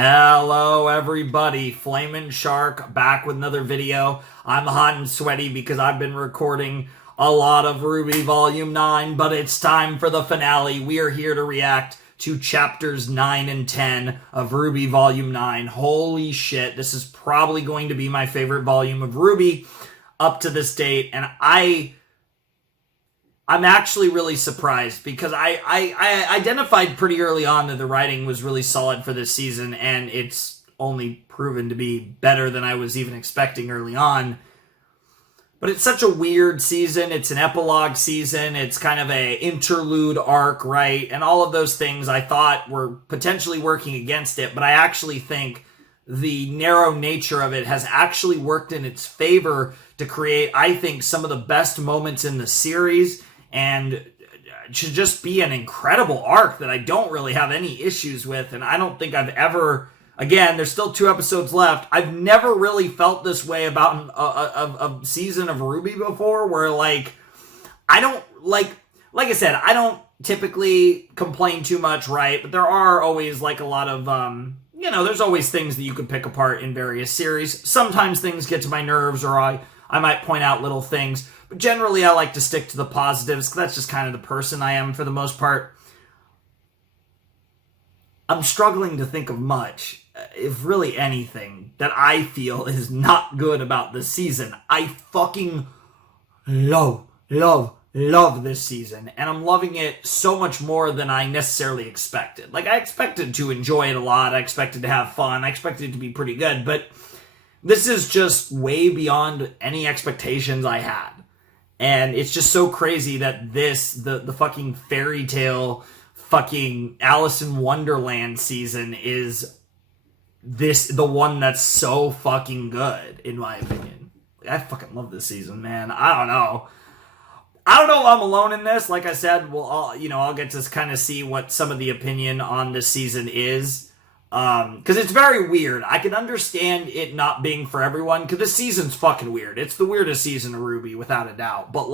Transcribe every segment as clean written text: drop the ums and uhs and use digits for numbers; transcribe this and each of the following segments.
Hello everybody, Flamin' Shark back with another video. I'm hot and sweaty because I've been recording a lot of RWBY Volume 9, but it's time for the finale. We are here to react to chapters 9 and 10 of RWBY Volume 9. Holy shit, this is probably going to be my favorite volume of RWBY up to this date, and I'm actually really surprised because I identified pretty early on that the writing was really solid for this season, and it's only proven to be better than I was even expecting early on. But it's such a weird season. It's an epilogue season. It's kind of a interlude arc, right? And all of those things I thought were potentially working against it, but I actually think the narrow nature of it has actually worked in its favor to create, I think, some of the best moments in the series, and should just be an incredible arc that I don't really have any issues with. And I don't think I've ever, again, there's still 2 episodes left, I've never really felt this way about a season of RWBY before, where I don't like I said, I don't typically complain too much, right? But there are always a lot of there's always things that you could pick apart in various series. Sometimes things get to my nerves, or I might point out little things. But generally, I like to stick to the positives, because that's just kind of the person I am for the most part. I'm struggling to think of much, if really anything, that I feel is not good about this season. I fucking love this season, and I'm loving it so much more than I necessarily expected. I expected to enjoy it a lot, I expected to have fun, I expected it to be pretty good, but this is just way beyond any expectations I had. And it's just so crazy that the fucking fairy tale, fucking Alice in Wonderland season is the one that's so fucking good, in my opinion. I fucking love this season, man. I don't know if I'm alone in this. Like I said, I'll get to kind of see what some of the opinion on this season is. Because it's very weird. I can understand it not being for everyone, because this season's fucking weird. It's the weirdest season of RWBY, without a doubt. But,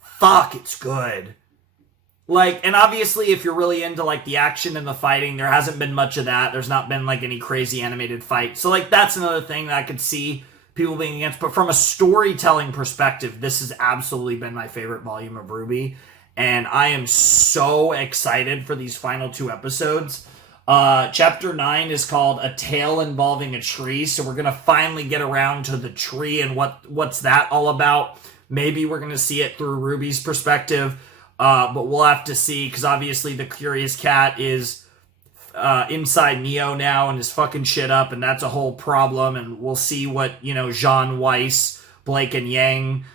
fuck, it's good. And obviously, if you're really into, the action and the fighting, there hasn't been much of that. There's not been, any crazy animated fight. So, that's another thing that I could see people being against. But from a storytelling perspective, this has absolutely been my favorite volume of RWBY. And I am so excited for these final 2 episodes. Chapter 9 is called A Tale Involving a Tree, so we're going to finally get around to the tree and what's that all about. Maybe we're going to see it through RWBY's perspective, but we'll have to see, because obviously the Curious Cat is inside Neo now and is fucking shit up, and that's a whole problem, and we'll see what, Jean Weiss, Blake, and Yang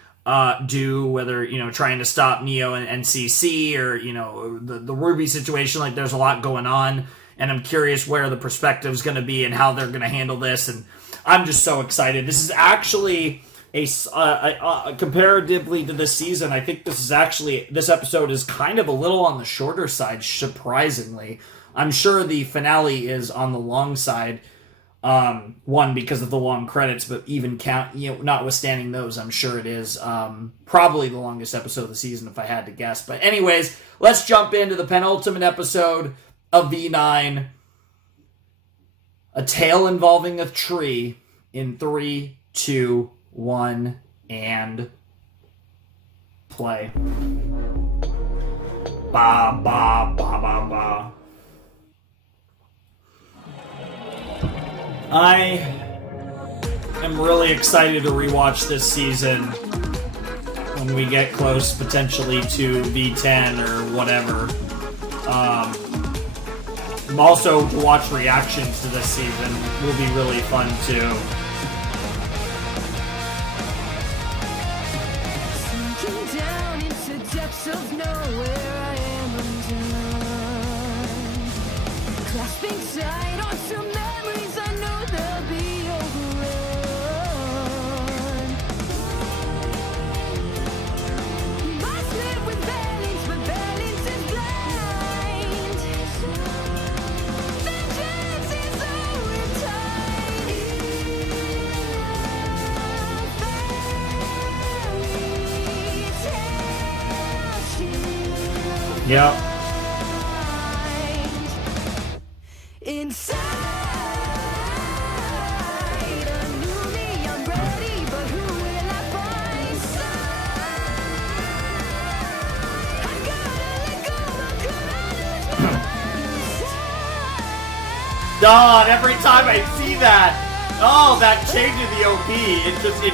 do, whether, trying to stop Neo and CC, or, the RWBY situation. There's a lot going on. And I'm curious where the perspective is going to be and how they're going to handle this. And I'm just so excited. This is actually comparatively to this season, I think this episode is kind of a little on the shorter side, surprisingly. I'm sure the finale is on the long side, one, because of the long credits, but even notwithstanding those, I'm sure it is probably the longest episode of the season, if I had to guess. But anyways, let's jump into the penultimate episode of V9, A Tale Involving a Tree, in 3, 2, 1, and play. Ba, ba, ba, ba, ba. I am really excited to rewatch this season when we get close, potentially, to V10 or whatever. Also, to watch reactions to this season will be really fun, too. Sinking down into depths of nowhere, I am undone. Clasping tight onto memories, I know they'll be overrun. Must live with balance, but balance is blind. Vengeance is all we're tied in. Yep. Inside God, every time I see that, oh, that change in the OP,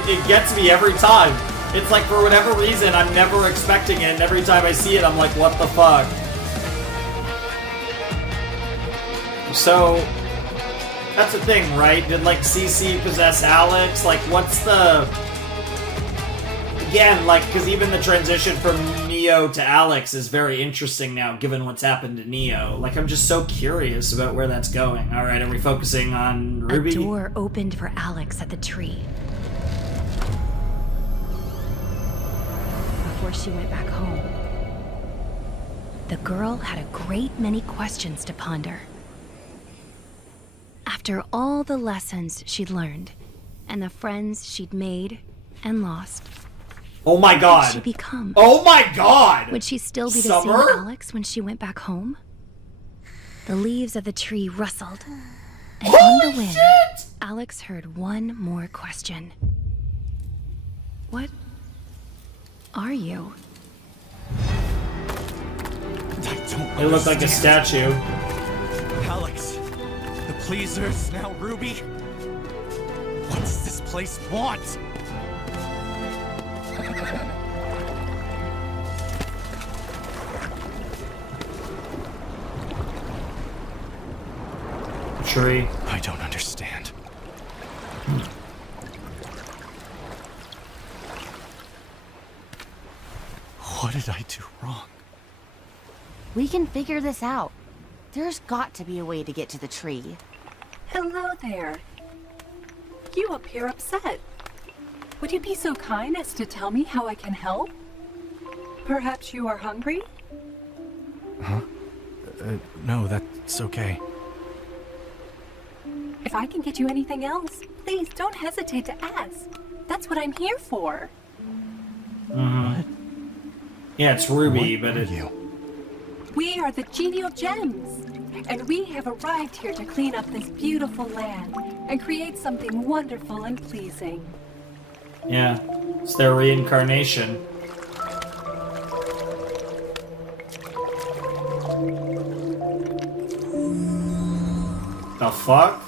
it gets me every time. It's like, for whatever reason, I'm never expecting it, and every time I see it, I'm like, what the fuck? So, that's the thing, right? Did, like, CC possess Alex? Like, what's the... Again, like, because even the transition from Neo to Alex is very interesting now, given what's happened to Neo. Like, I'm just so curious about where that's going. Alright, are we focusing on Ruby? A door opened for Alex at the tree. Before she went back home, the girl had a great many questions to ponder. After all the lessons she'd learned, and the friends she'd made and lost, Oh my what god! would she become? Oh my god! Would she still be the Summer? same Alex when she went back home? The leaves of the tree rustled, and on Holy the wind, shit! Alex heard one more question. What are you? I don't It looked like a understand. statue. Alex, the pleasers, now Ruby. What does this place want? Tree. I don't understand. What did I do wrong? We can figure this out. There's got to be a way to get to the tree. Hello there. You appear upset. Would you be so kind as to tell me how I can help? Perhaps you are hungry? No, that's okay. If I can get you anything else, please don't hesitate to ask. That's what I'm here for. Yeah, it's Ruby, What but are it... you? We are the Genial Gems, and we have arrived here to clean up this beautiful land and create something wonderful and pleasing. Yeah, it's their reincarnation. The fuck?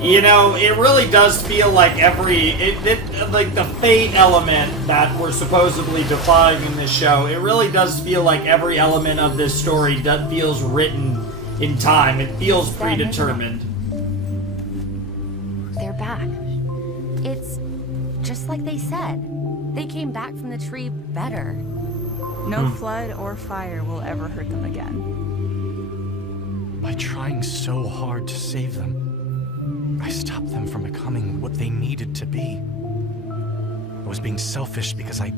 You know, it really does feel like like the fate element that we're supposedly defying in this show, it really does feel like every element of this story feels written in time. It feels Then, isn't it? predetermined. They're back. It's just like they said. They came back from the tree better. No flood or fire will ever hurt them again. By trying so hard to save them, I stopped them from becoming what they needed to be. I was being selfish because I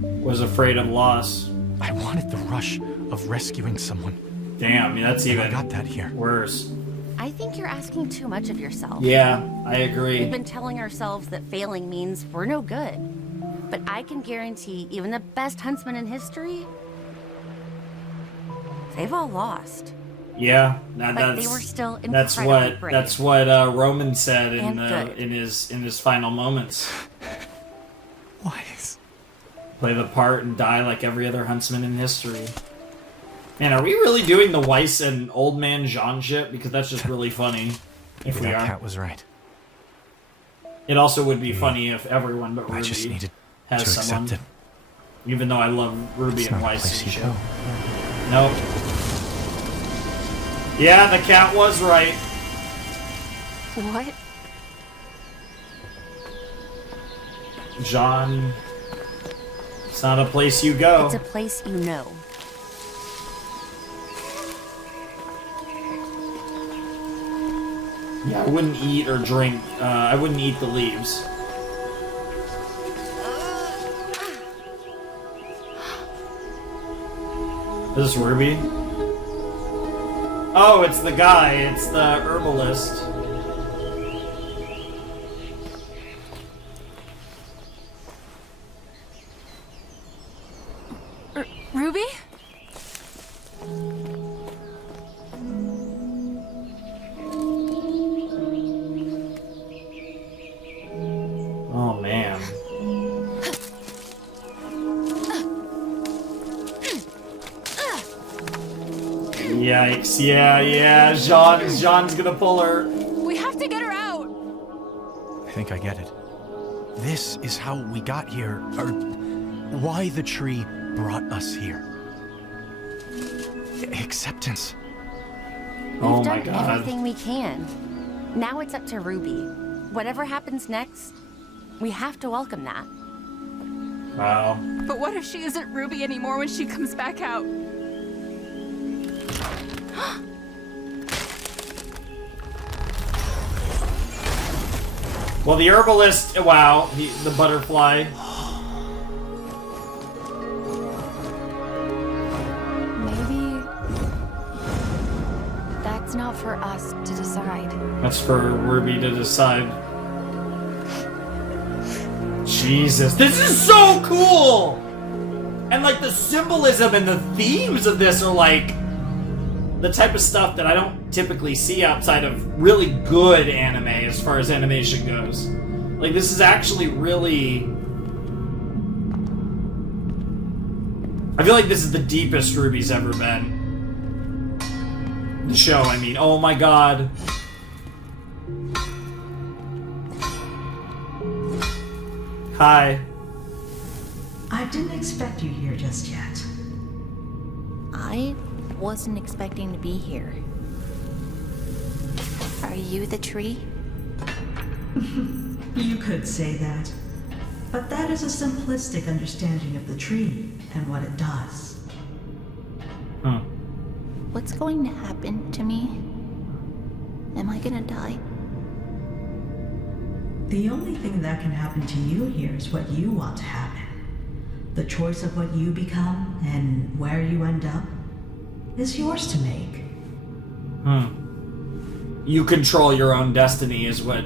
Was afraid of loss. wanted the rush of rescuing someone. Damn, that's And I even got that here. worse. I think you're asking too much of yourself. Yeah, I We've agree. been telling ourselves that failing means we're no good. But I can guarantee even the best huntsmen in history, they've all lost. Yeah, But that's they were still that's incredibly what brave. that's what Roman said And good. in his final moments. Wise. Play the part and die like every other huntsman in history. Man, are we really doing the Weiss and old man Jean shit? Because that's just really funny. If Maybe we that are, cat was right. it also would be funny if everyone but I just Ruby needed has to someone. accept it. Even though I love Ruby It's and not a Weiss place and you shit. go. Nope. Yeah, the cat was right. What? Jean, it's not a place you go. It's a place you know. Yeah, I wouldn't eat or drink. I wouldn't eat the leaves. Is this Ruby? Oh, it's the guy. It's the herbalist. Ruby? Oh man. Yikes. Yeah. Jean's gonna pull her. We have to get her out. I think I get it. This is how we got here, or why the tree brought us here. Acceptance. Oh We've my done god. everything we can. Now it's up to Ruby. Whatever happens next, we have to welcome that. Wow. But what if she isn't Ruby anymore when she comes back out? Well, the herbalist, wow, the butterfly. Maybe that's not for us to decide. That's for Ruby to decide. Jesus, this is so cool! And like the symbolism and the themes of this are like the type of stuff that I don't typically see outside of really good anime as far as animation goes. Like this is actually really... I feel like this is the deepest RWBY's ever been. The show, I mean. Oh my god. Hi. I didn't expect you here just yet. I wasn't expecting to be here. Are you the tree? You could say that. But that is a simplistic understanding of the tree and what it does. What's going to happen to me? Am I gonna die? The only thing that can happen to you here is what you want to happen. The choice of what you become and where you end up is yours to make. You control your own destiny is what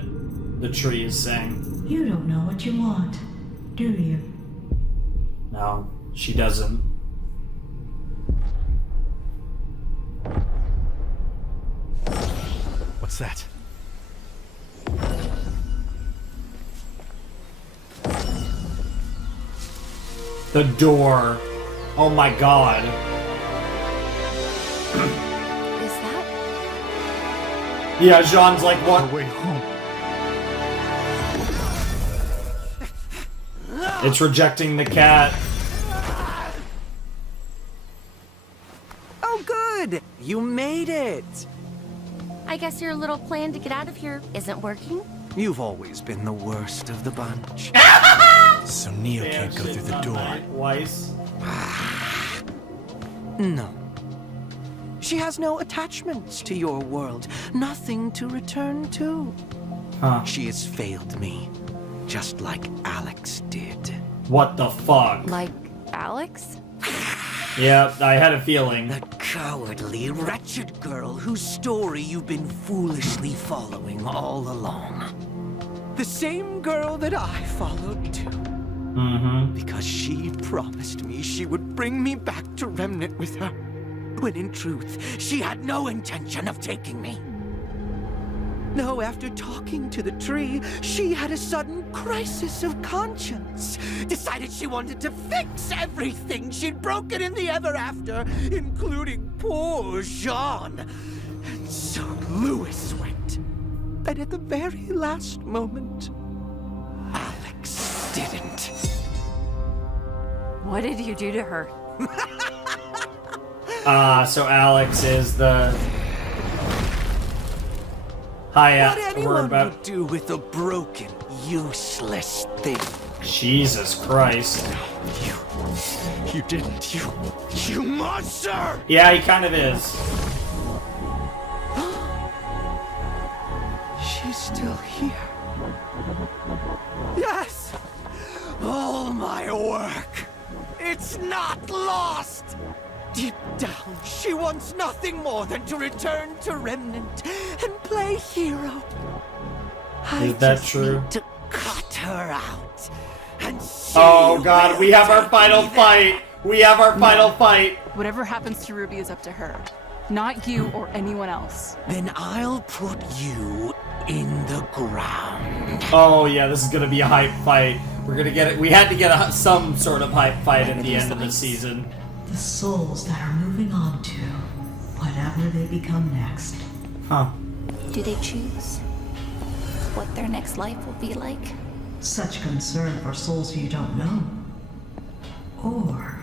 the tree is saying. You don't know what you want, do you? No, she doesn't. What's that? The door. Oh my god. Is that? Yeah, Jean's like, what? Our way home. It's rejecting the cat. Oh, good! You made it! I guess your little plan to get out of here isn't working? You've always been the worst of the bunch. So Neo can't go through the door. Twice. No. She has no attachments to your world, nothing to return to. Huh. She has failed me, just like Alex did. What the fuck? Like Alex? Yeah, I had a feeling. The cowardly, wretched girl whose story you've been foolishly following all along. The same girl that I followed too. Because she promised me she would bring me back to Remnant with her, when in truth, she had no intention of taking me. No, after talking to the tree, she had a sudden crisis of conscience. Decided she wanted to fix everything she'd broken in the ever after, including poor Jean. And so Louis went. And at the very last moment, Alex didn't. What did you do to her? So Alex is the... Hi, What we're anyone about... would do with a broken, useless thing. Jesus Christ. You didn't. You monster! Yeah, he kind of is. She's still here. Yes! All my work. It's not lost! Deep down, she wants nothing more than to return to Remnant and play hero. Is that true? Need to cut her out and Oh god, we have our final fight! We have our final fight! Whatever happens to Ruby is up to her. Not you or anyone else. Then I'll put you in the ground. Oh yeah, this is gonna be a hype fight. We're gonna get it. We had to get some sort of hype fight at the end of the season. The souls that are moving on to whatever they become next. Huh. Do they choose what their next life will be like? Such concern for souls you don't know? Or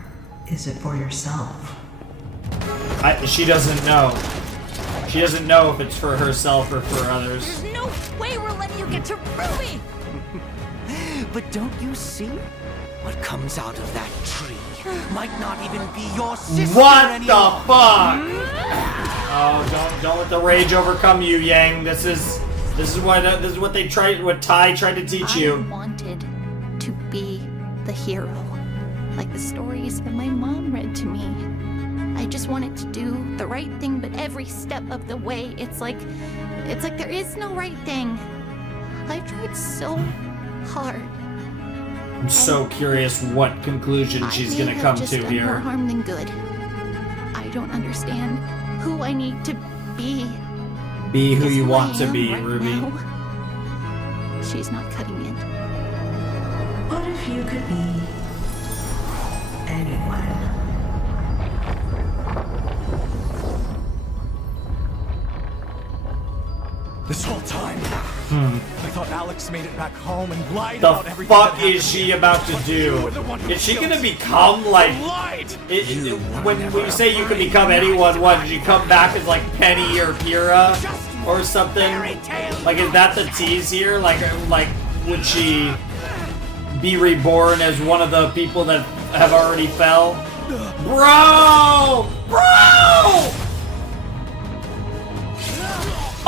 is it for yourself? She doesn't know. She doesn't know if it's for herself or for others. There's no way we're letting you get to Ruby! But don't you see? What comes out of that tree might not even be your sister What anymore. the fuck? Oh, don't let the rage overcome you, Yang. This is what they tried. What Ty tried to teach I you. wanted to be the hero, like the stories that my mom read to me. I just wanted to do the right thing, but every step of the way, it's like there is no right thing. I've tried so hard. I'm so curious what conclusion she's gonna come just to done more here. harm than good. I don't understand who I need to be. Be who Because you I want to am be, right Ruby. now, she's not cutting it. What if you could be anyone? This whole time, I thought Alex made it back home and lied The about everything fuck that is happened. she about to But you were do? the one who Is she killed gonna me. become like? Lied! When you say you can become anyone, what? Did you come back as like Penny or Kira or something? Like, is that the tease here? Like would she be reborn as one of the people that have already fell? Bro!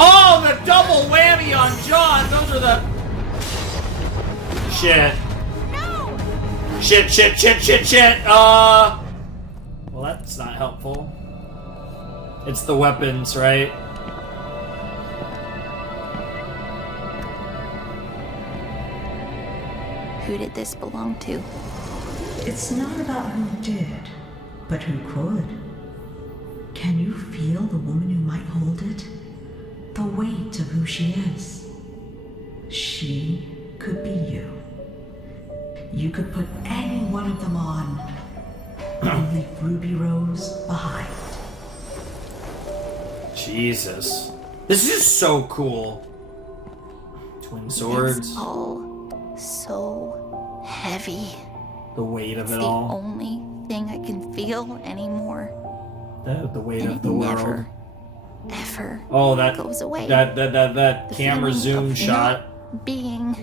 Oh, the double whammy on John. Those are the shit. No! Shit. Well, that's not helpful. It's the weapons, right? Who did this belong to? It's not about who did, but who could. Can you feel the woman who might hold it? The weight of who she is. She could be you. You could put any one of them on and leave Ruby Rose behind. Jesus. This is so cool. Twin swords. It's all so heavy. The weight of It's it the all. only thing I can feel anymore. The weight And of it the never, world. ever Oh, that goes away. that The camera feeling zoom of shot. not being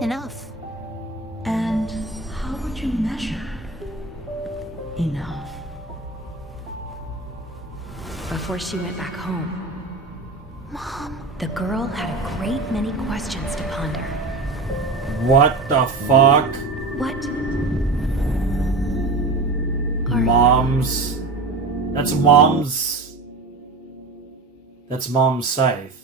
enough. And how would you measure enough? Before she went back home, Mom, the girl had a great many questions to ponder. What the fuck? What? Mom's. That's mom's. That's mom's scythe.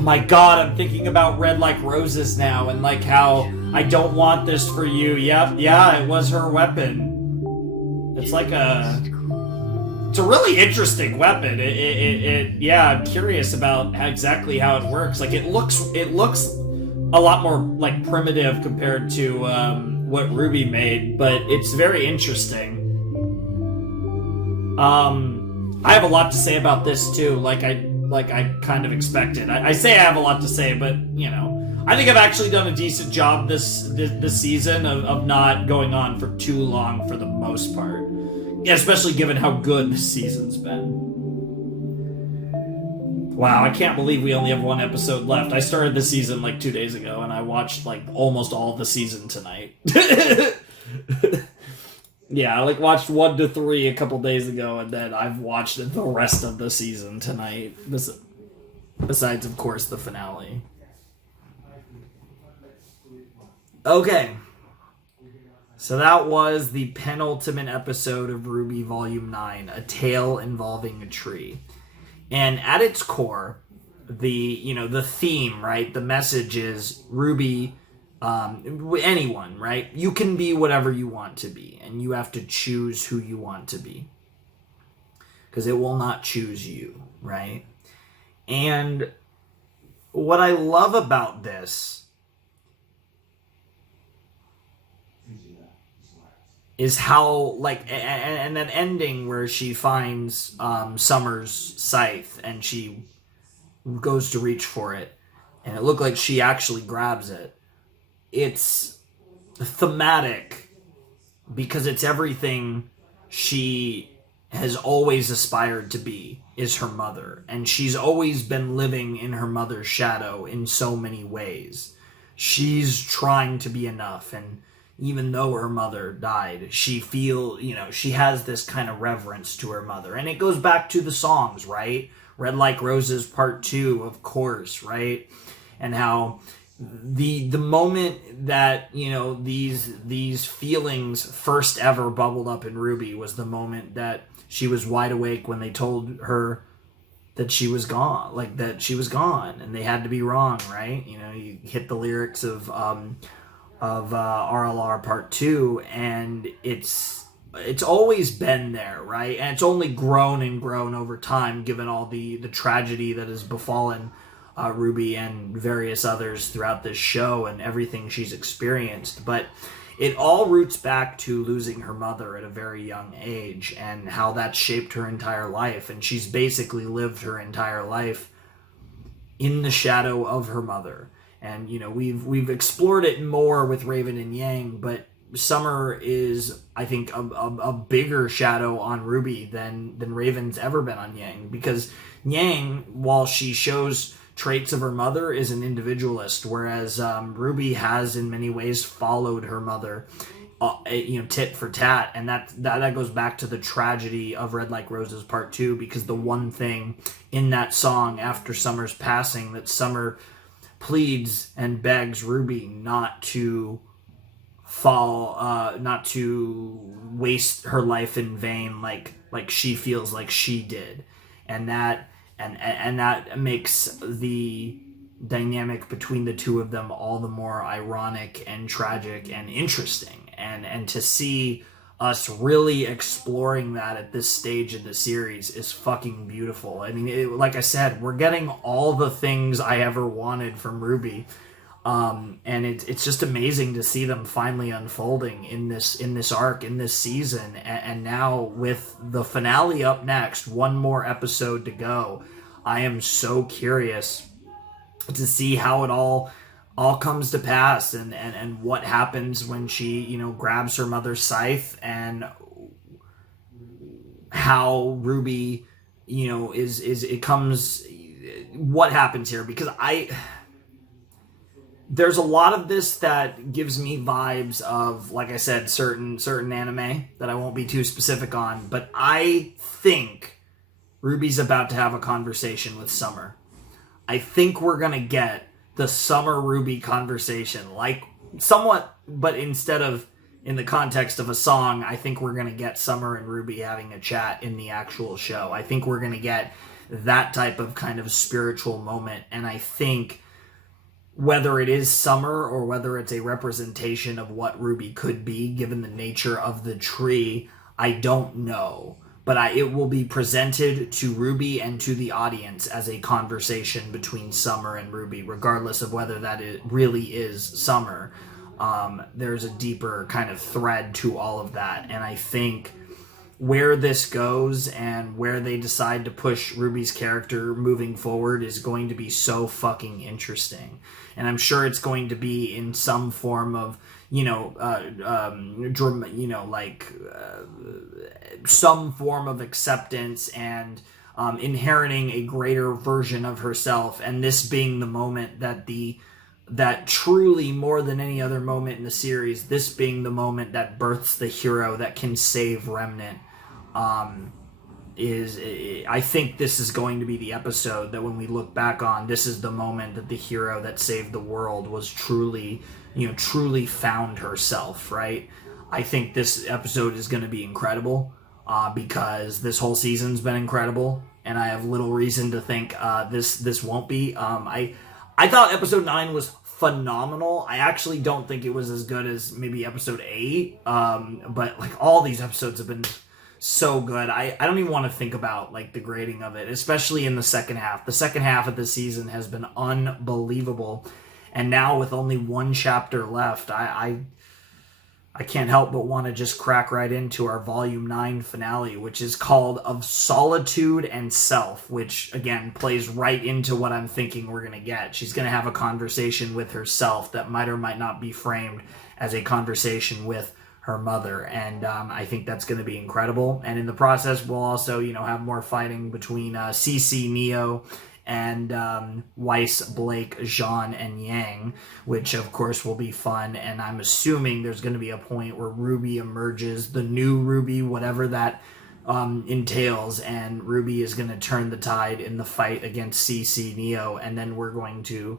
My god, I'm thinking about Red Like Roses now and like how I don't want this for you. Yep, yeah, it was her weapon. It's like it's a really interesting weapon. Yeah, I'm curious about exactly how it works. Like it looks a lot more like primitive compared to what Ruby made, but it's very interesting. I have a lot to say about this too. Like I kind of expected. I say I have a lot to say, but you know, I think I've actually done a decent job this season of not going on for too long for the most part. Yeah, especially given how good this season's been. Wow, I can't believe we only have one episode left. I started the season like 2 days ago, and I watched like almost all of the season tonight. Yeah, I like watched 1 to 3 a couple days ago, and then I've watched the rest of the season tonight. Besides, of course, the finale. Okay. So that was the penultimate episode of RWBY Volume 9, A Tale Involving a Tree. And at its core, the theme, right? The message is RWBY, anyone, right? You can be whatever you want to be, and you have to choose who you want to be. Because it will not choose you, right? And what I love about this is how, like, and that ending where she finds Summer's scythe and she goes to reach for it, and it looked like she actually grabs it. It's thematic because it's everything she has always aspired to be, is her mother. And she's always been living in her mother's shadow in so many ways. She's trying to be enough, and even though her mother died, she she has this kind of reverence to her mother. And it goes back to the songs, right? Red Like Roses Part 2, of course, right? And how the moment that, these feelings first ever bubbled up in RWBY was the moment that she was wide awake when they told her that she was gone, and they had to be wrong, right? You hit the lyrics of RLR Part 2, and it's always been there, right? And it's only grown and grown over time, given all the tragedy that has befallen RWBY and various others throughout this show and everything she's experienced. But it all roots back to losing her mother at a very young age, and how that shaped her entire life. And she's basically lived her entire life in the shadow of her mother. And we've explored it more with Raven and Yang, but Summer is, I think, a bigger shadow on RWBY than Raven's ever been on Yang, because Yang, while she shows traits of her mother, is an individualist, whereas RWBY has in many ways followed her mother, tit for tat. And that goes back to the tragedy of Red Like Roses Part 2, because the one thing in that song after Summer's passing that Summer pleads and begs RWBY not to not to waste her life in vain, like she feels like she did. And that makes the dynamic between the two of them all the more ironic and tragic and interesting. And to see us really exploring that at this stage in the series is fucking beautiful. I mean, like I said, we're getting all the things I ever wanted from RWBY. And it's just amazing to see them finally unfolding in this arc, in this season. And now with the finale up next, one more episode to go, I am so curious to see how it all comes to pass, and what happens when she, grabs her mother's scythe, and how RWBY, what happens here. Because there's a lot of this that gives me vibes of, like I said, certain anime that I won't be too specific on, but I think RWBY's about to have a conversation with Summer. I think we're gonna get the Summer RWBY conversation, like somewhat, but instead of in the context of a song, I think we're gonna get Summer and RWBY having a chat in the actual show. I think we're gonna get that type of kind of spiritual moment, and I think whether it is Summer or whether it's a representation of what RWBY could be, given the nature of the tree, I don't know. But it will be presented to RWBY and to the audience as a conversation between Summer and RWBY, regardless of whether that really is Summer. There's a deeper kind of thread to all of that. And I think where this goes and where they decide to push RWBY's character moving forward is going to be some form of some form of acceptance and inheriting a greater version of herself, and this being the moment that truly, more than any other moment in the series, this being the moment that births the hero that can save Remnant. I think this is going to be the episode that when we look back on, this is the moment that the hero that saved the world was truly found herself, right? I think this episode is going to be incredible, because this whole season's been incredible, and I have little reason to think this won't be. I thought episode 9 was phenomenal. I actually don't think it was as good as maybe episode 8, but like all these episodes have been so good. I don't even want to think about like the grading of it, especially in the second half. The second half of the season has been unbelievable, and now with only one chapter left, I can't help but want to just crack right into our Volume 9 finale, which is called Of Solitude and Self, which, again, plays right into what I'm thinking we're going to get. She's going to have a conversation with herself that might or might not be framed as a conversation with her mother, and I think that's going to be incredible. And in the process, we'll also, have more fighting between Cece, Neo, and Weiss, Blake, Jean, and Yang, which of course will be fun. And I'm assuming there's going to be a point where RWBY emerges, the new RWBY, whatever that entails, and RWBY is going to turn the tide in the fight against CC Neo, and then we're going to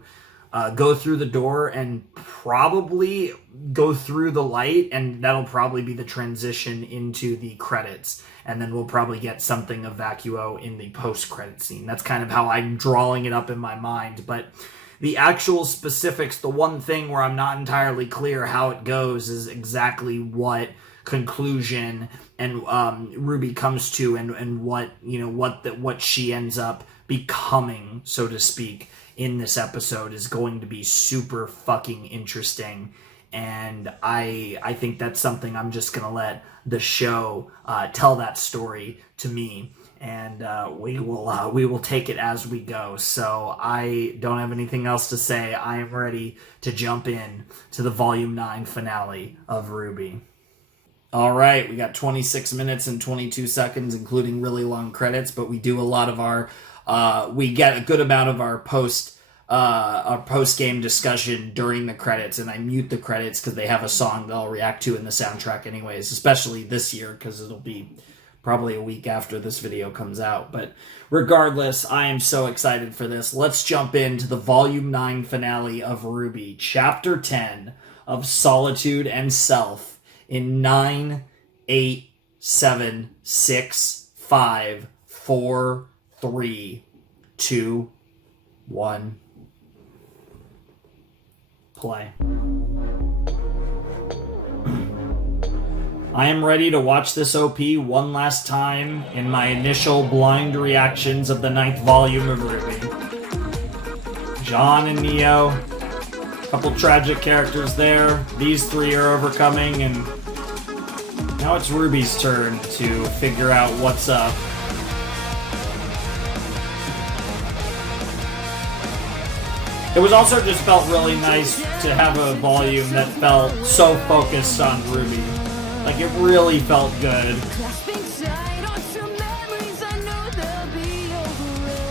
go through the door and probably go through the light, and that'll probably be the transition into the credits. And then we'll probably get something of Vacuo in the post-credit scene. That's kind of how I'm drawing it up in my mind. But the actual specifics, the one thing where I'm not entirely clear how it goes is exactly what conclusion and RWBY comes to, and what what she ends up becoming, so to speak, in this episode is going to be super fucking interesting. And I think that's something I'm just going to let the show tell that story to me. And we will take it as we go. So I don't have anything else to say. I am ready to jump in to the Volume 9 finale of RWBY. All right, we got 26 minutes and 22 seconds, including really long credits, but we do a lot of our... we get a good amount of our post-game discussion during the credits, and I mute the credits because they have a song that I'll react to in the soundtrack anyways, especially this year because it'll be probably a week after this video comes out. But regardless, I am so excited for this. Let's jump into the Volume 9 finale of RWBY, Chapter 10 of Solitude and Self in 9, 8, 7, 6, 5, 4, 3, 2, 1... play. I am ready to watch this OP one last time in my initial blind reactions of the 9th volume of RWBY. John and Neo, a couple tragic characters there. These three are overcoming, and now it's RWBY's turn to figure out what's up. It was also just felt really nice to have a volume that felt so focused on RWBY. Like, it really felt good. Clasping tight on some memories, I know they'll be overrun.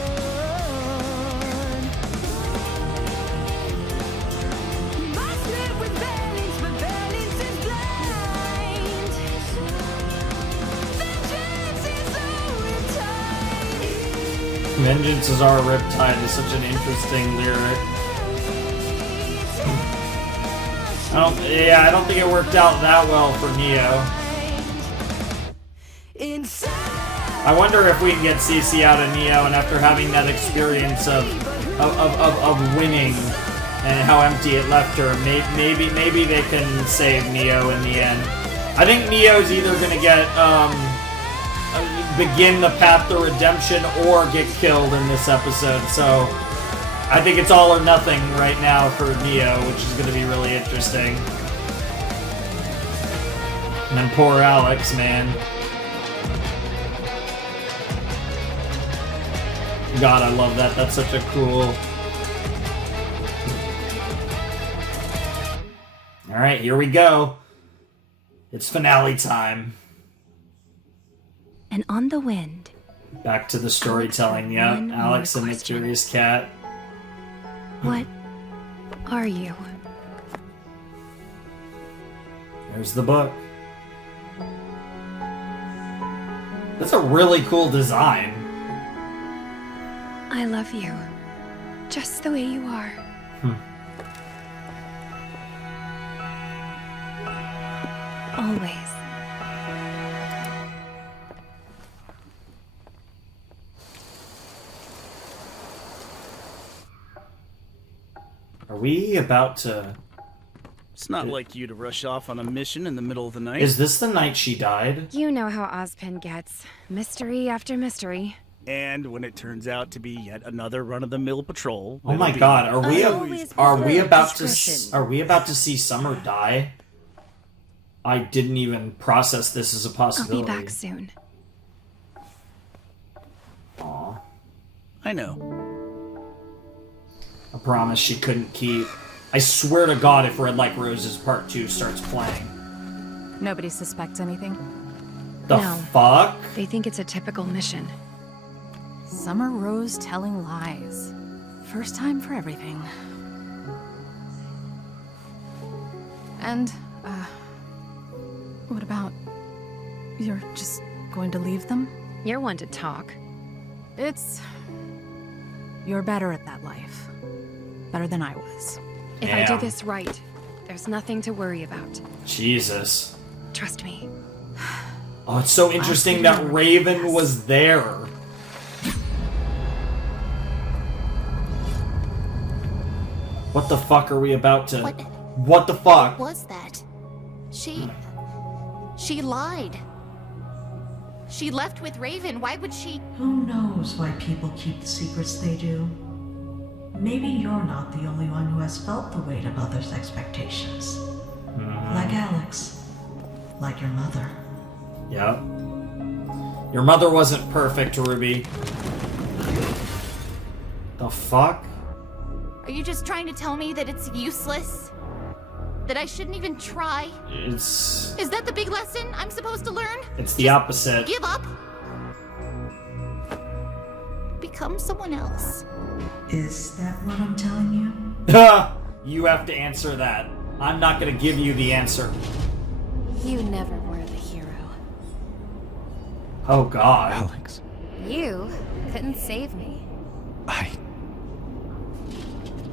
Must live with balance, but balance is blind. Vengeance is our riptide. Vengeance is our riptide is such an interesting lyric. I don't think it worked out that well for Neo. I wonder if we can get CC out of Neo, and after having that experience of winning and how empty it left her, maybe they can save Neo in the end. I think Neo's either gonna get begin the path to redemption or get killed in this episode, so I think it's all or nothing right now for Neo, which is going to be really interesting. And then poor Alex, man. God, I love that. That's such a cool... Alright, here we go. It's finale time. And on the wind. Back to the storytelling, yeah. Alex and the Curious Cat. What are you? There's the book. That's a really cool design. I love you. Just the way you are. Always. Are we about to... It's not like you to rush off on a mission in the middle of the night. Is this the night she died? You know how Ozpin gets. Mystery after mystery. And when it turns out to be yet another run-of-the-mill patrol. Oh my god, are we about to see Summer die? I didn't even process this as a I'll possibility. be back soon. Aw. I know. A promise she couldn't keep. I swear to God, if Red Like Roses Part 2 starts playing. Nobody suspects anything? The No. fuck? They think it's a typical mission. Summer Rose telling lies. First time for everything. And, what about... You're just going to leave them? You're one to talk. You're better at that life. Better than I was. If I do Damn. this right, there's nothing to worry about. Jesus. Trust me. Oh, it's so interesting that Raven was there. What the fuck are we about to... What the fuck? What was that? She lied. She left with Raven. Why would she? Who knows why people keep the secrets they do? Maybe you're not the only one who has felt the weight of others' expectations. Like Alex. Like your mother. Yep. Your mother wasn't perfect, Ruby. The fuck? Are you just trying to tell me that it's useless? That I shouldn't even try? It's Is that the big lesson I'm supposed to learn? the opposite. Give up? Become someone else. Is that what I'm telling you? You have to answer that. I'm not gonna give you the answer. You never were the hero. Oh God. Alex, You couldn't save me. I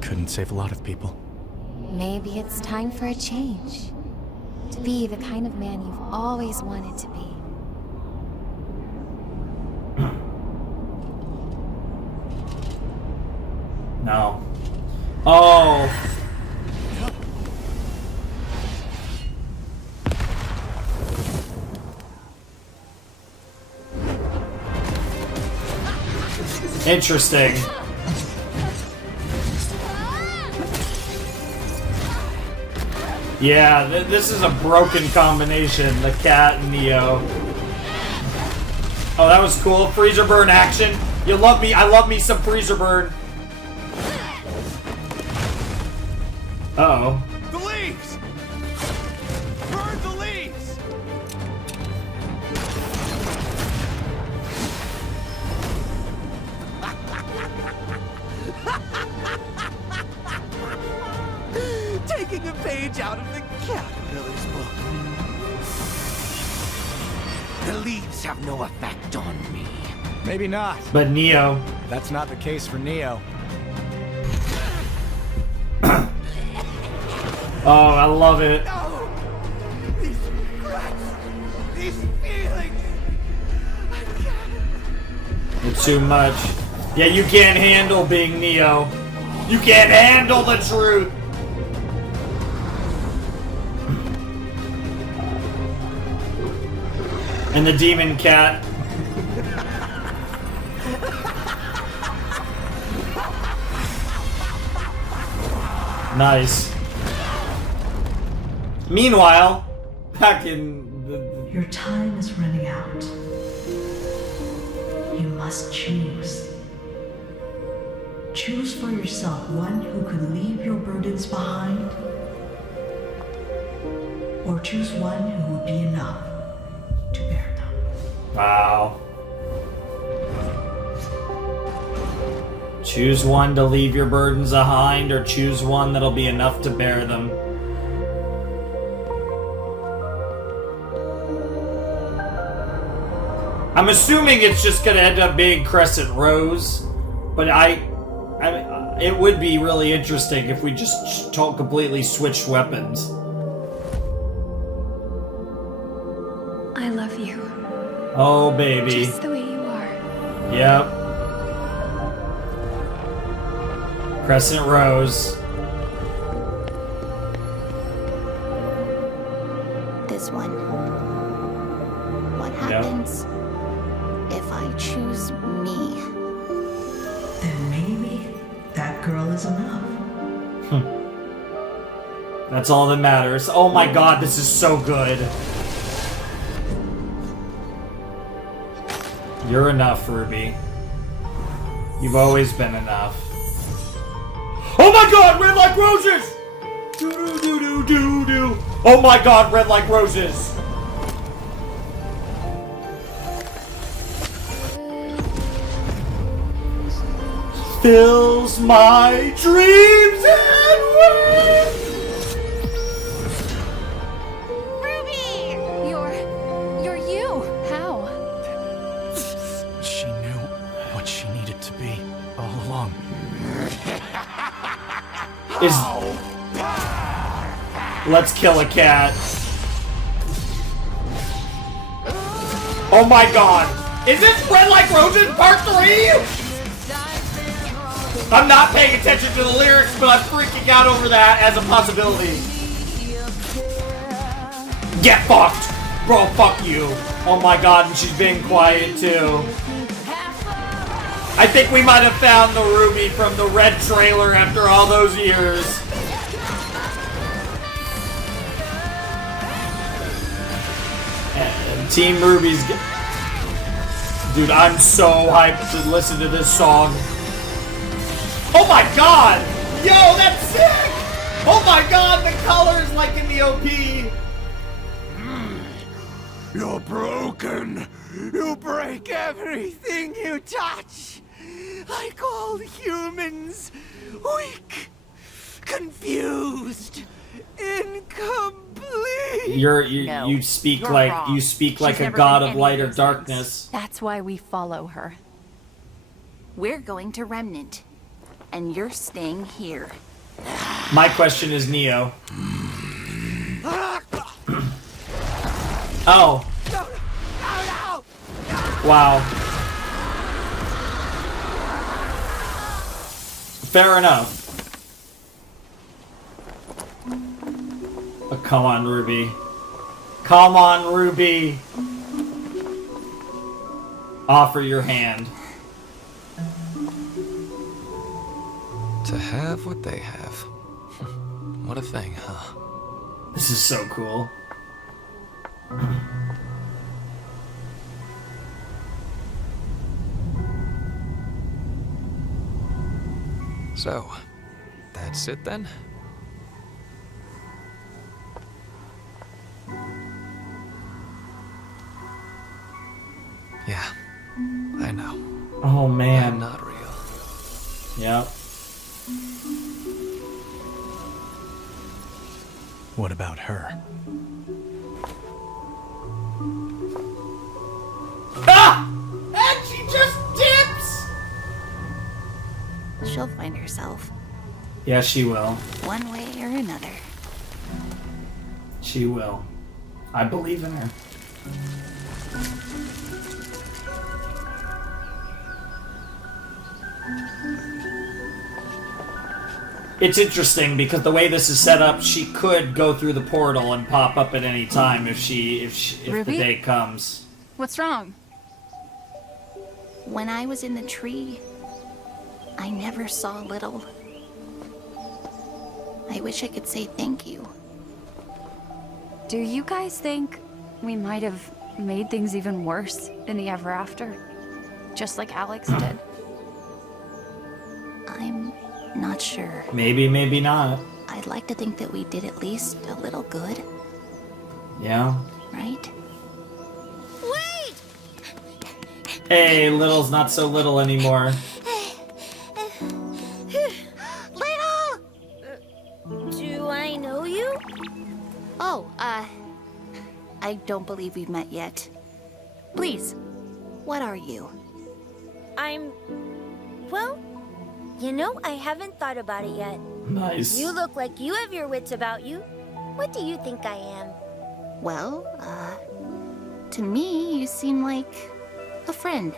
couldn't save a lot of people. Maybe it's time for a change. To be the kind of man you've always wanted to be. No. Oh. Interesting. Yeah, this is a broken combination, the cat and Neo. Oh, that was cool. Freezer burn action. You love me. I love me some freezer burn. Uh-oh. The leaves! Burn the leaves! Taking a page out of the caterpillar's book. The leaves have no effect on me. Maybe not. But Neo. That's not the case for Neo. Oh, I love it. No! These regrets! These feelings! I can't. It's too much. Yeah, you can't handle being Neo. You can't handle the truth. And the demon cat. Nice. Meanwhile, back in the... Your time is running out. You must choose. Choose for yourself one who could leave your burdens behind, or choose one who would be enough to bear them. Wow. Choose one to leave your burdens behind, or choose one that'll be enough to bear them. I'm assuming it's just gonna end up being Crescent Rose, but it would be really interesting if we just completely switched weapons. I love you. Oh, baby. Just the way you are. Yep. Crescent Rose. This one. What happens if I choose me? Then maybe that girl is enough. That's all that matters. Oh my god, this is so good. You're enough, Ruby. You've always been enough. Oh my god, red like roses! Do do do do do do. Oh my god, red like roses! Fills my dreams and ways. Ruby! You're you. How? She knew what she needed to be all along. Let's kill a cat. Oh my god. Is this Red Like Roses Part 3? I'm not paying attention to the lyrics, but I'm freaking out over that as a possibility. Get fucked! Bro, fuck you. Oh my god, and she's being quiet too. I think we might have found the Ruby from the red trailer after all those years. And Team Ruby's... Dude, I'm so hyped to listen to this song. Oh my god! Yo, that's sick! Oh my god, the colors like in the OP! You're broken. You break everything you touch. Like all humans. Weak. Confused. Incomplete. You speak you're like wrong. you speak like She's a never god been of any light or those darkness. That's why we follow her. We're going to Remnant, and you're staying here. My question is Neo. Oh. Wow. Fair enough. Oh, come on, Ruby. Come on, Ruby. Offer your hand. To have what they have. What a thing, huh? This is so cool. So, that's it then? Yeah, I know. Oh man. I'm not real. Yep. What about her? Ah! And she just dips! She'll find herself, Yeah, she will. one way or another. She will. I believe in her. It's interesting because the way this is set up, she could go through the portal and pop up at any time if the Ruby? day comes. What's wrong? When I was in the tree, I never saw little. I wish I could say thank you. Do you guys think we might have made things even worse in the ever after? Just like Alex did? I'm not sure. Maybe, maybe not. I'd like to think that we did at least a little good, Yeah. right? Wait! Hey, little's not so little anymore. Little! Do I know you? Oh, I don't believe we've met yet. Please, what are you? Well, you know, I haven't thought about it yet. Nice. You look like you have your wits about you. What do you think I am? Well, to me, you seem like a friend.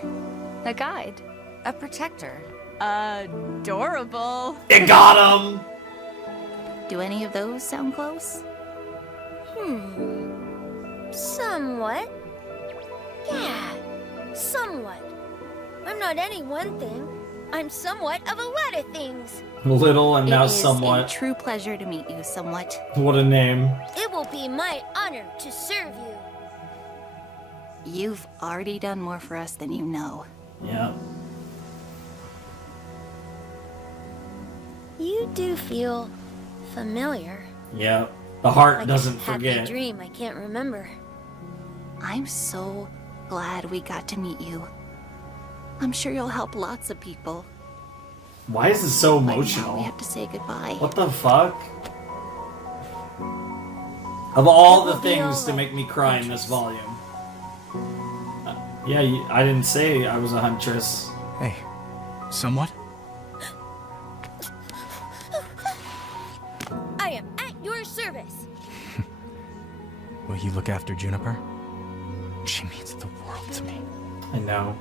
A guide. A protector. Adorable. You got him! Do any of those sound close? Somewhat. Yeah, somewhat. I'm not any one thing, I'm somewhat of a lot of things. Little and now It is somewhat. a true pleasure to meet you, somewhat. What a name. It will be my honor to serve you. You've already done more for us than you know. Yeah. You do feel familiar. Yeah. The heart Like doesn't a happy forget. dream I can't remember. I'm so glad we got to meet you. I'm sure you'll help lots of people. Why is this so But now emotional? we have to say goodbye. What the fuck? Of all It the will be things to alright, make me cry in this Huntress. volume. Yeah, I didn't say I was a huntress. Hey, somewhat? I am at your service. Will you look after Juniper? She means the world to me. I know.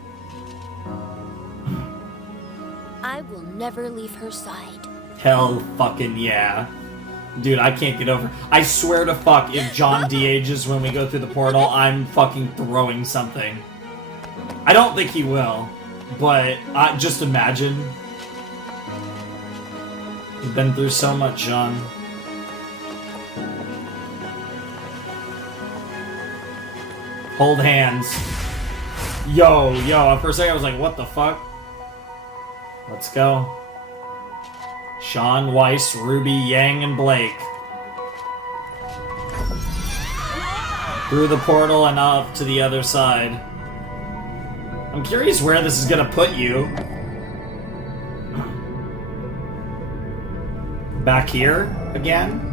I will never leave her side. Hell fucking yeah. Dude, I can't get over. I swear to fuck, if John de-ages when we go through the portal, I'm fucking throwing something. I don't think he will, but just imagine. You've been through so much, John. Hold hands. Yo, for a second I was like, what the fuck? Let's go. Sean, Weiss, Ruby, Yang, and Blake. Through the portal and up to the other side. I'm curious where this is gonna put you. Back here again?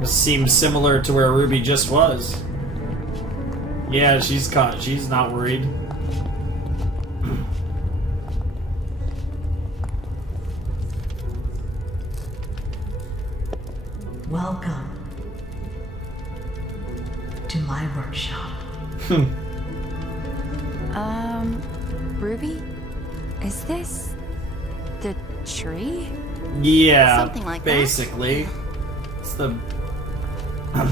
This seems similar to where Ruby just was. Yeah, she's caught. She's not worried. Welcome to my workshop. Ruby? Is this the tree? Yeah, Something like that. basically. It's the... I've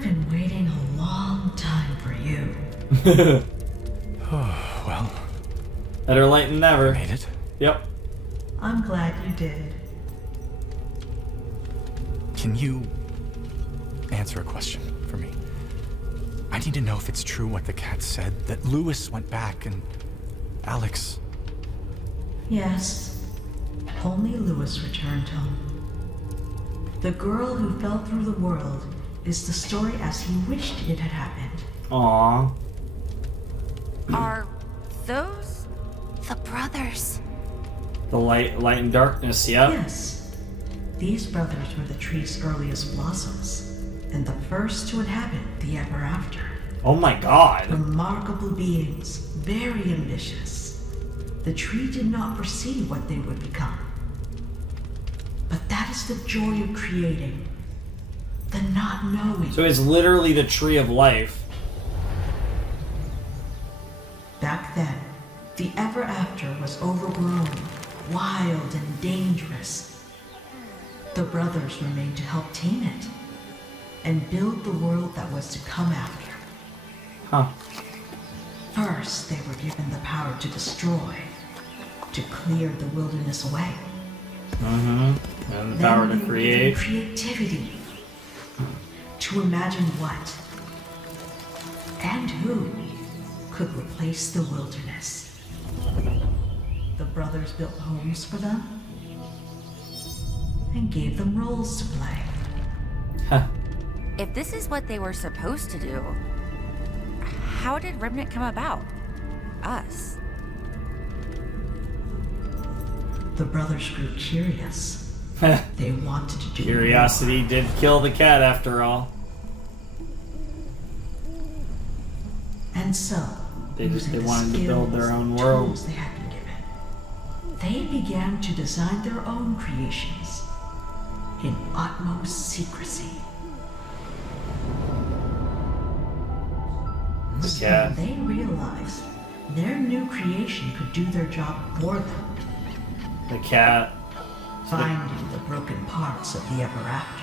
been waiting a long time for you. Oh, well, Better late than never. made it. Yep. I'm glad you did. Can you answer a question for me? I need to know if it's true what the cat said, that Lewis went back and Alex... Yes, only Lewis returned home. The girl who fell through the world is the story as he wished it had happened. Aww. Are those? The brothers. The light and darkness, yep. Yes, these brothers were the tree's earliest blossoms, and the first to inhabit the ever after. Oh my god. Remarkable beings, very ambitious. The tree did not foresee what they would become. But that is the joy of creating. The not knowing. So it's literally the tree of life. Back then, the ever after was overgrown, wild and dangerous. The brothers were made to help tame it and build the world that was to come after. Huh. First, they were given the power to destroy, to clear the wilderness away. Mm-hmm. And the Then power they to were create. given creativity, to imagine what and who could replace the wilderness. The brothers built homes for them and gave them roles to play. Huh. If this is what they were supposed to do, how did Remnant come about? Us. The brothers grew curious. They wanted to do Curiosity did kill the cat after all. more. And so, They using wanted the to build their skills own and world. tools they had been given, they began to design their own creations in utmost secrecy. The cat. They realized their new creation could do their job for them, The cat. finding the broken parts of the ever after.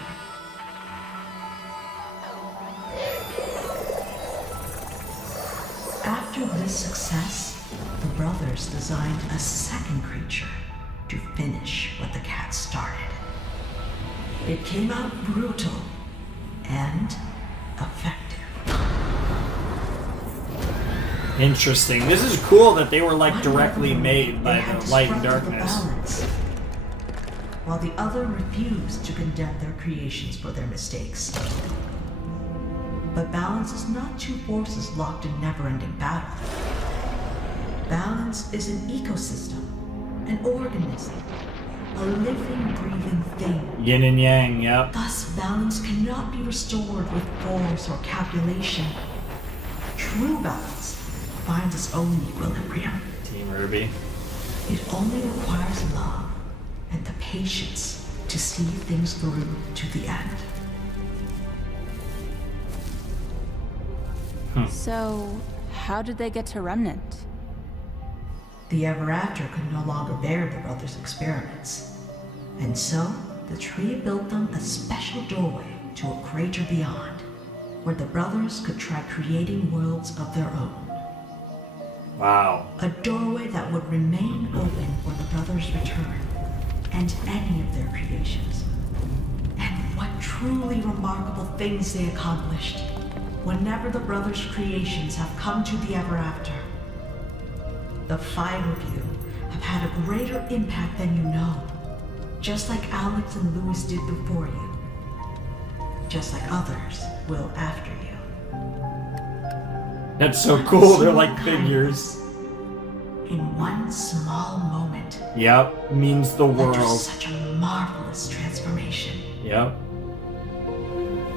After After this success, the brothers designed a second creature to finish what the cat started. It came out brutal and effective. Interesting. This is cool that they were like One directly brother, made by they had the light and disrupted the darkness. balance, while the other refused to condemn their creations for their mistakes. But balance is not two forces locked in never-ending battle. Balance is an ecosystem, an organism, a living, breathing thing. Yin and yang, yep. Thus, balance cannot be restored with force or calculation. True balance finds its own equilibrium. Team RWBY. It only requires love and the patience to see things through to the end. So, how did they get to Remnant? The Ever After could no longer bear the brothers' experiments, and so the tree built them a special doorway to a crater beyond, where the brothers could try creating worlds of their own. Wow. A doorway that would remain open for the brothers' return, and any of their creations. And what truly remarkable things they accomplished. Whenever the brothers' creations have come to the Ever After, the 5 of you have had a greater impact than you know, just like Alex and Louis did before you, just like others will after you. That's so cool. They're like figures. In one small moment, Yep. Means the led to world. such a marvelous transformation. Yep.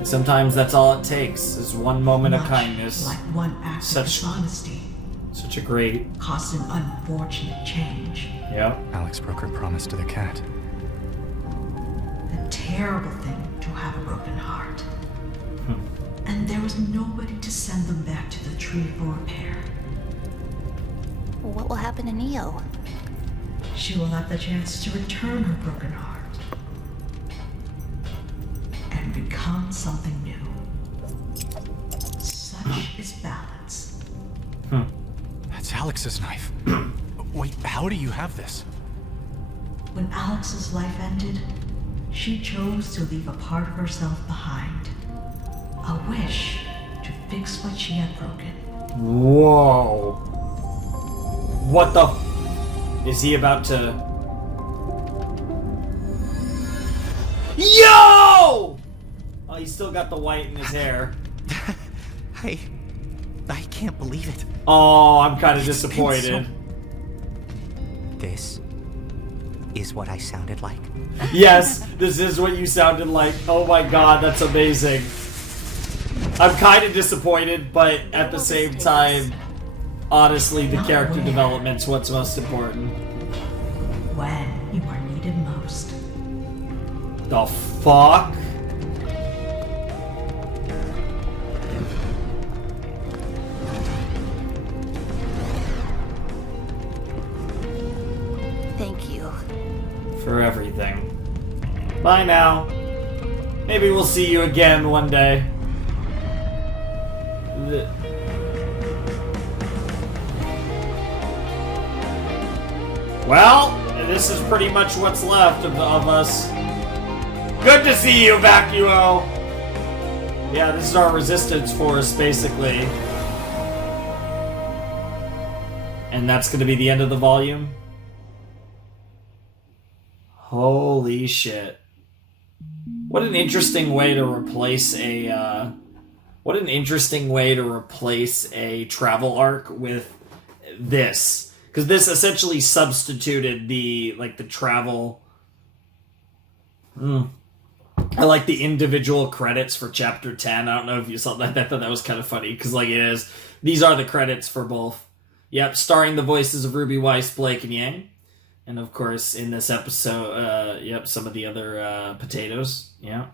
Sometimes that's all it takes is one moment of Much kindness. like one act of Such dishonesty a great. caused an unfortunate change. Yep. Alex broke her promise to the cat. A terrible thing to have a broken heart. And there was nobody to send them back to the tree for repair. What will happen to Neo? She will have the chance to return her broken heart and become something new. Such is balance. That's Alex's knife. Wait, how do you have this? When Alex's life ended, she chose to leave a part of herself behind. A wish to fix what she had broken. Whoa. What the is he about to... Yo! Oh, he's still got the white in his hair. I can't believe it. Oh, I'm kind of It's been disappointed. This is what I sounded like. Yes, this is what you sounded like. Oh my god, that's amazing. I'm kind of disappointed, but at the same time, honestly, the character development's what's most important. When you are needed most. The fuck? Thank you. For everything. Bye now. Maybe we'll see you again one day. Well, this is pretty much what's left of us. Good to see you, Vacuo! Yeah, this is our resistance force, basically. And that's gonna be the end of the volume? Holy shit. What an interesting way to replace a, what an interesting way to replace a travel arc with this. Because this essentially substituted the, like, the travel... I like the individual credits for Chapter 10. I don't know if you saw that. I thought that was kind of funny, because, like, it is. These are the credits for both. Yep, starring the voices of Ruby Weiss, Blake, and Yang. And, of course, in this episode, yep, some of the other potatoes. Yeah.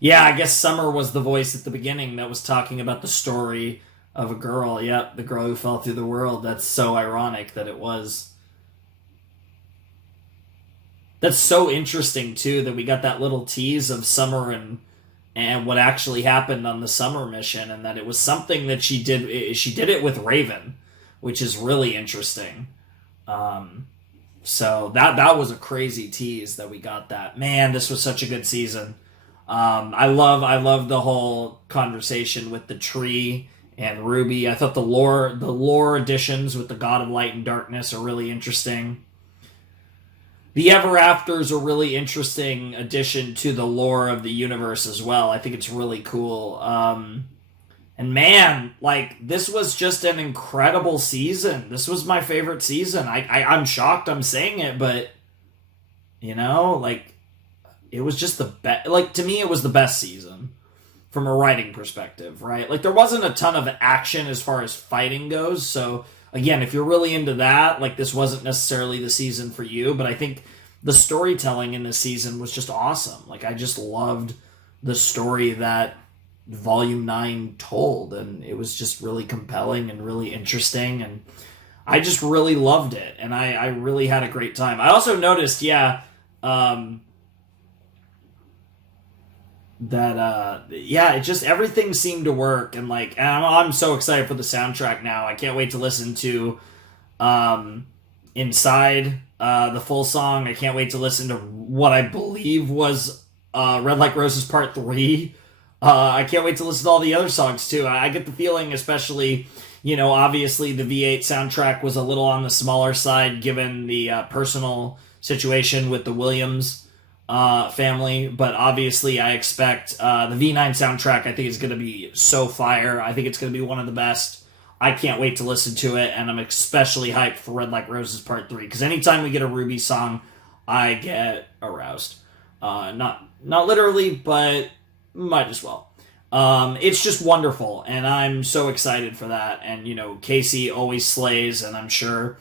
Yeah, I guess Summer was the voice at the beginning that was talking about the story of a girl. Yep, the girl who fell through the world. That's so ironic that it was. That's so interesting, too, that we got that little tease of Summer and and what actually happened on the summer mission, and that it was something that she did it with Raven, which is really interesting. So that was a crazy tease that we got that. Man, this was such a good season. I love the whole conversation with the tree and RWBY. I thought the lore additions with the God of Light and Darkness are really interesting. The Ever Afters are a really interesting addition to the lore of the universe as well. I think it's really cool. And man, like, this was just an incredible season. This was my favorite season. I'm shocked I'm saying it, but, you know, like, it was just the best. Like, to me, it was the best season from a writing perspective, right? Like, there wasn't a ton of action as far as fighting goes, so again, if you're really into that, like, this wasn't necessarily the season for you, but I think the storytelling in this season was just awesome. Like, I just loved the story that Volume 9 told, and it was just really compelling and really interesting, and I just really loved it, and I really had a great time. I also noticed, it just, everything seemed to work, and like, and I'm so excited for the soundtrack now. I can't wait to listen to Inside, the full song. I can't wait to listen to what I believe was Red Like Roses Part 3. I can't wait to listen to all the other songs too. I get the feeling, especially, you know, obviously the V8 soundtrack was a little on the smaller side given the personal situation with the Williams family, but obviously I expect the V9 soundtrack, I think, is going to be so fire. I think it's going to be one of the best. I can't wait to listen to it, and I'm especially hyped for Red Like Roses Part 3, because anytime we get a RWBY song, I get aroused. Not literally, but might as well. It's just wonderful, and I'm so excited for that, and, you know, Casey always slays, and I'm sure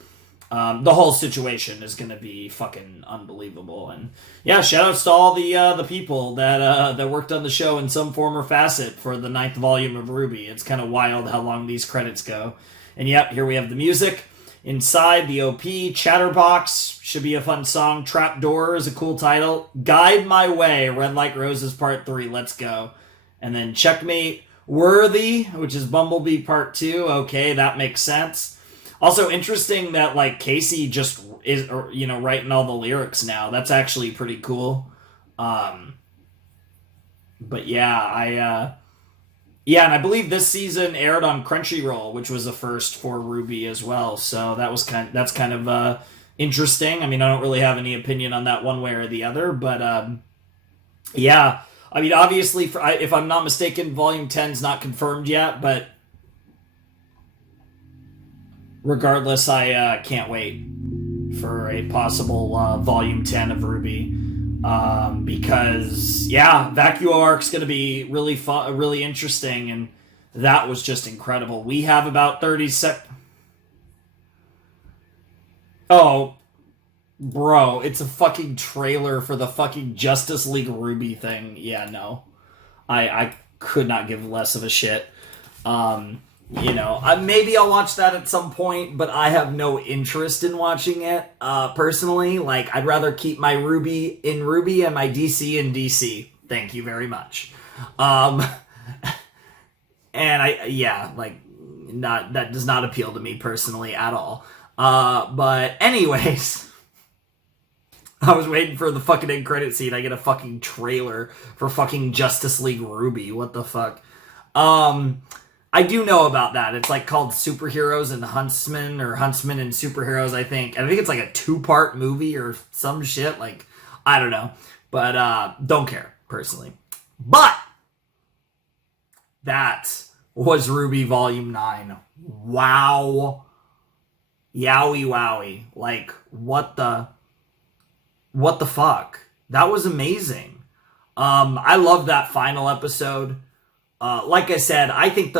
the whole situation is going to be fucking unbelievable. And yeah, shoutouts to all the people that worked on the show in some form or facet for the 9th volume of RWBY. It's kind of wild how long these credits go. And yep, here we have the music. Inside, the OP, Chatterbox, should be a fun song. Trapdoor is a cool title. Guide My Way, Red Like Roses Part 3, let's go. And then Checkmate, Worthy, which is Bumblebee Part 2. Okay, that makes sense. Also interesting that, like, Casey just is, you know, writing all the lyrics now. That's actually pretty cool. But yeah, and I believe this season aired on Crunchyroll, which was a first for RWBY as well. So that's kind of interesting. I mean, I don't really have any opinion on that one way or the other, but yeah. I mean, obviously, if I'm not mistaken, Volume 10's not confirmed yet, but regardless, I can't wait for a possible Volume 10 of RWBY, because, yeah, Vacuo Arc's going to be really fun, really interesting, and that was just incredible. We have about 30 seconds. Oh, bro, it's a fucking trailer for the fucking Justice League RWBY thing. Yeah, no. I could not give less of a shit. You know, maybe I'll watch that at some point, but I have no interest in watching it, personally. Like, I'd rather keep my RWBY in RWBY and my DC in DC. Thank you very much. And that does not appeal to me personally at all. But anyways, I was waiting for the fucking end credit scene. I get a fucking trailer for fucking Justice League RWBY. What the fuck? I do know about that. It's like called Superheroes and Huntsmen, or Huntsmen and Superheroes, I think. And I think it's like a 2-part movie or some shit. Like, I don't know. But don't care, personally. But that was RWBY Volume 9. Wow. Yowie wowie. Like, what the fuck? That was amazing. I love that final episode. Like I said, I think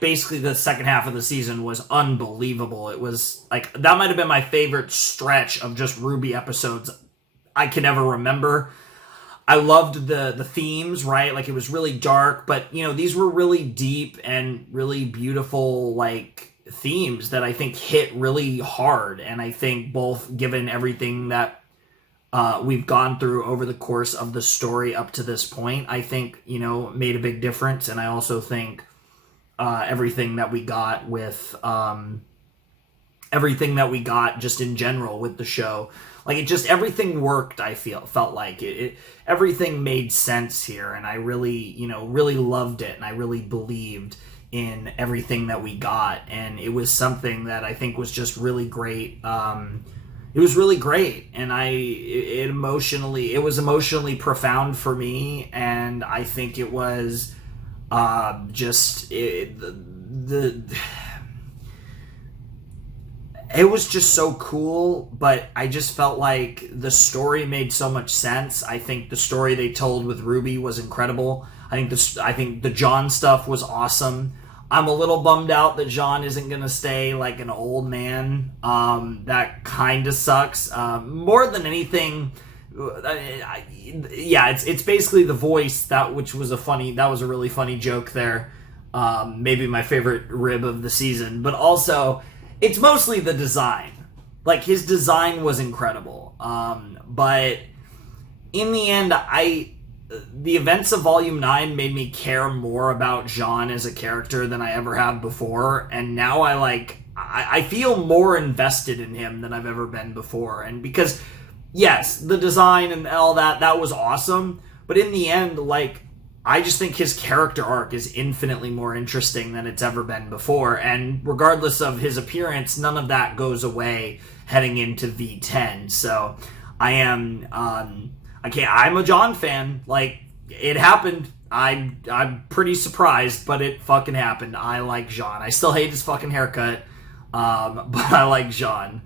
basically the second half of the season was unbelievable. It was, like, that might have been my favorite stretch of just RWBY episodes I can ever remember. I loved the themes, right? Like, it was really dark, but, you know, these were really deep and really beautiful, like, themes that I think hit really hard. And I think both given everything that we've gone through over the course of the story up to this point, I think, made a big difference. And I also think everything that we got with everything that we got just in general with the show, like everything worked. I felt like everything made sense here, and I really really loved it, and I really believed in everything that we got, and it was something that I think was just really great. It was really great, and it was emotionally profound for me, and I think it was it was just so cool, but I just felt like the story made so much sense. I think the story they told with RWBY was incredible. I think the John stuff was awesome. I'm a little bummed out that John isn't going to stay like an old man. That kind of sucks. More than anything, it's basically the voice, that was a really funny joke there. Maybe my favorite rib of the season, but also it's mostly the design. Like, his design was incredible. But in the end, the events of Volume 9 made me care more about Jean as a character than I ever have before, and now I feel more invested in him than I've ever been before. And because, yes, the design and all that was awesome, but in the end, I just think his character arc is infinitely more interesting than it's ever been before, and regardless of his appearance, none of that goes away heading into V10. So I'm a John fan. Like, it happened. I'm pretty surprised, but it fucking happened. I like Jean. I still hate his fucking haircut, but I like Jean.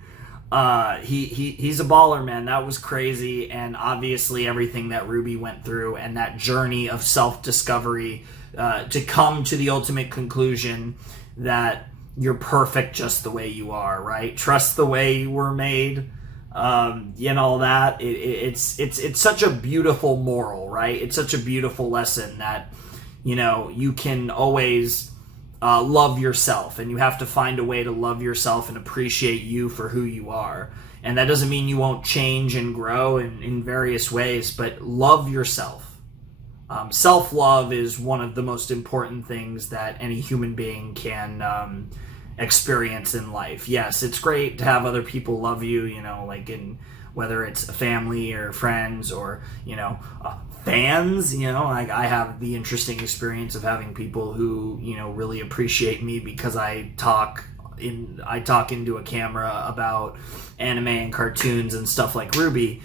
He's a baller, man. That was crazy, and obviously everything that RWBY went through and that journey of self-discovery to come to the ultimate conclusion that you're perfect just the way you are, right? Trust the way you were made, and all that. It's such a beautiful moral, right? It's such a beautiful lesson that, you can always love yourself, and you have to find a way to love yourself and appreciate you for who you are. And that doesn't mean you won't change and grow in various ways, but love yourself. Self-love is one of the most important things that any human being can experience in life. Yes, it's great to have other people love you, whether it's a family or friends or, fans, I have the interesting experience of having people who, really appreciate me because I talk into a camera about anime and cartoons and stuff like RWBY,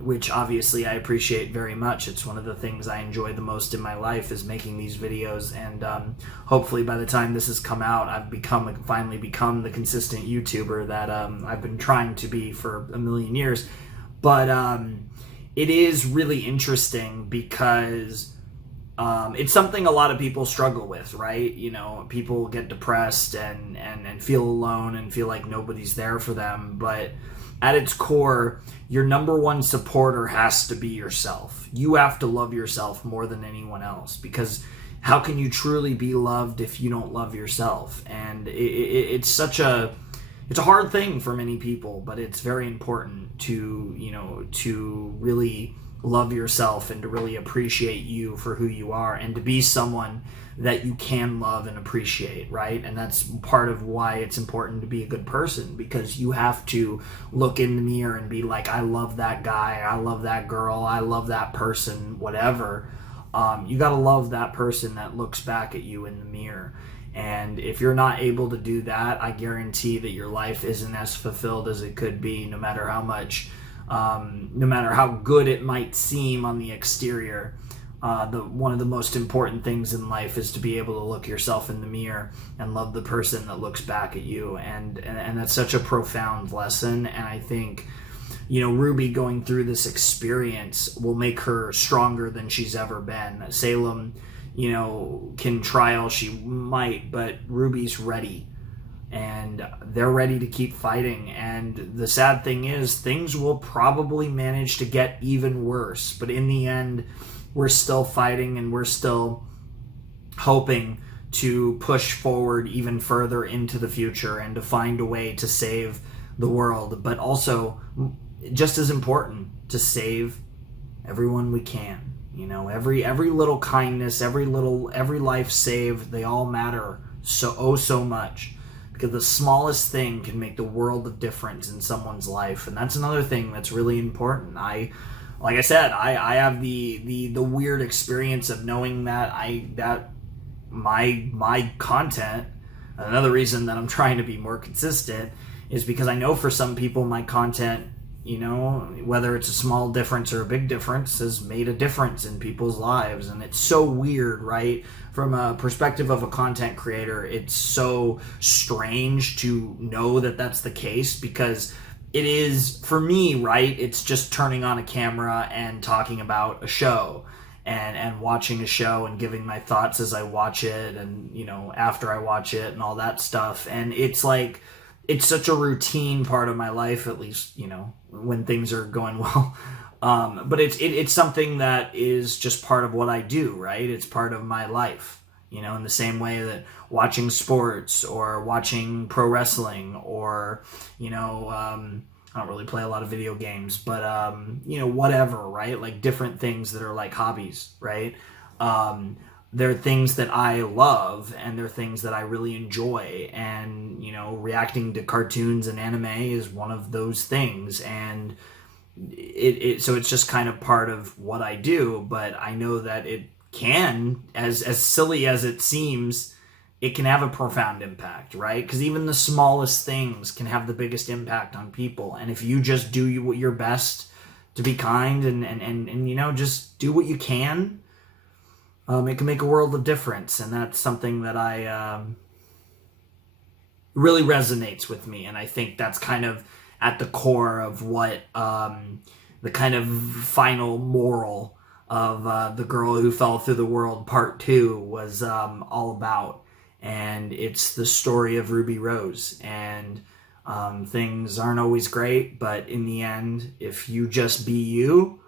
which obviously I appreciate very much. It's one of the things I enjoy the most in my life, is making these videos, and hopefully by the time this has come out, I've finally become the consistent YouTuber that I've been trying to be for a million years. But it is really interesting because it's something a lot of people struggle with, right? People get depressed and feel alone and feel like nobody's there for them. But at its core, your number one supporter has to be yourself. You have to love yourself more than anyone else, because how can you truly be loved if you don't love yourself? And it's a hard thing for many people, but it's very important to really love yourself and to really appreciate you for who you are, and to be someone that you can love and appreciate, right? And that's part of why it's important to be a good person, because you have to look in the mirror and be like, I love that guy, I love that girl, I love that person, whatever. You gotta love that person that looks back at you in the mirror. And if you're not able to do that, I guarantee that your life isn't as fulfilled as it could be, no matter how much, no matter how good it might seem on the exterior. One of the most important things in life is to be able to look yourself in the mirror and love the person that looks back at you. And that's such a profound lesson. And I think, RWBY going through this experience will make her stronger than she's ever been. Salem, can try all she might, but RWBY's ready, and they're ready to keep fighting. And the sad thing is, things will probably manage to get even worse, but in the end, we're still fighting, and we're still hoping to push forward even further into the future and to find a way to save the world. But also, just as important to save everyone we can. You know, every little kindness, every life saved, they all matter so much, because the smallest thing can make the world of difference in someone's life. And that's another thing that's really important. Like I said, I have the weird experience of knowing that my content, another reason that I'm trying to be more consistent, is because I know for some people my content, you know, whether it's a small difference or a big difference, has made a difference in people's lives. And it's so weird, right? From a perspective of a content creator, it's so strange to know that that's the case, because it is, for me, right, it's just turning on a camera and talking about a show and watching a show and giving my thoughts as I watch it, and, you know, after I watch it and all that stuff. And it's like, it's such a routine part of my life, at least, you know, when things are going well. But it's something that is just part of what I do, right? It's part of my life, you know, in the same way that watching sports or watching pro wrestling, or, you know, I don't really play a lot of video games, but, you know, whatever, right? Like different things that are like hobbies, right? They're things that I love, and they're things that I really enjoy. And, you know, reacting to cartoons and anime is one of those things. And so it's just kind of part of what I do. But I know that it can, as silly as it seems, it can have a profound impact, right? Because even the smallest things can have the biggest impact on people. And if you just do your best to be kind and you know, just do what you can, it can make a world of difference. And that's something that I really resonates with me. And I think that's kind of at the core of what the kind of final moral of The Girl Who Fell Through the World Part 2 was all about. And it's the story of Ruby Rose. And things aren't always great, but in the end, if you just be you,